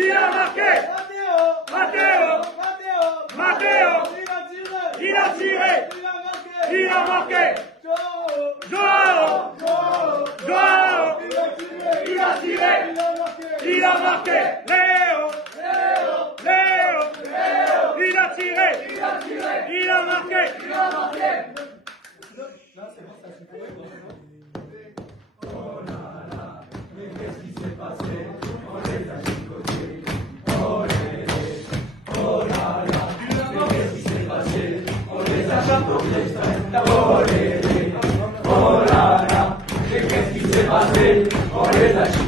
Il a marqué. Matteo. Il a tiré. Il a marqué. Joao. Il a tiré. Il a marqué. Léo. Il a tiré. Il a marqué. Oh là là, mais qu'est-ce qui s'est passé? On les a chicotés. Oh là là, mais qu'est-ce qui s'est passé? On les a chicotés. Oh là là, mais qu'est-ce qui s'est passé? On les a chicotés.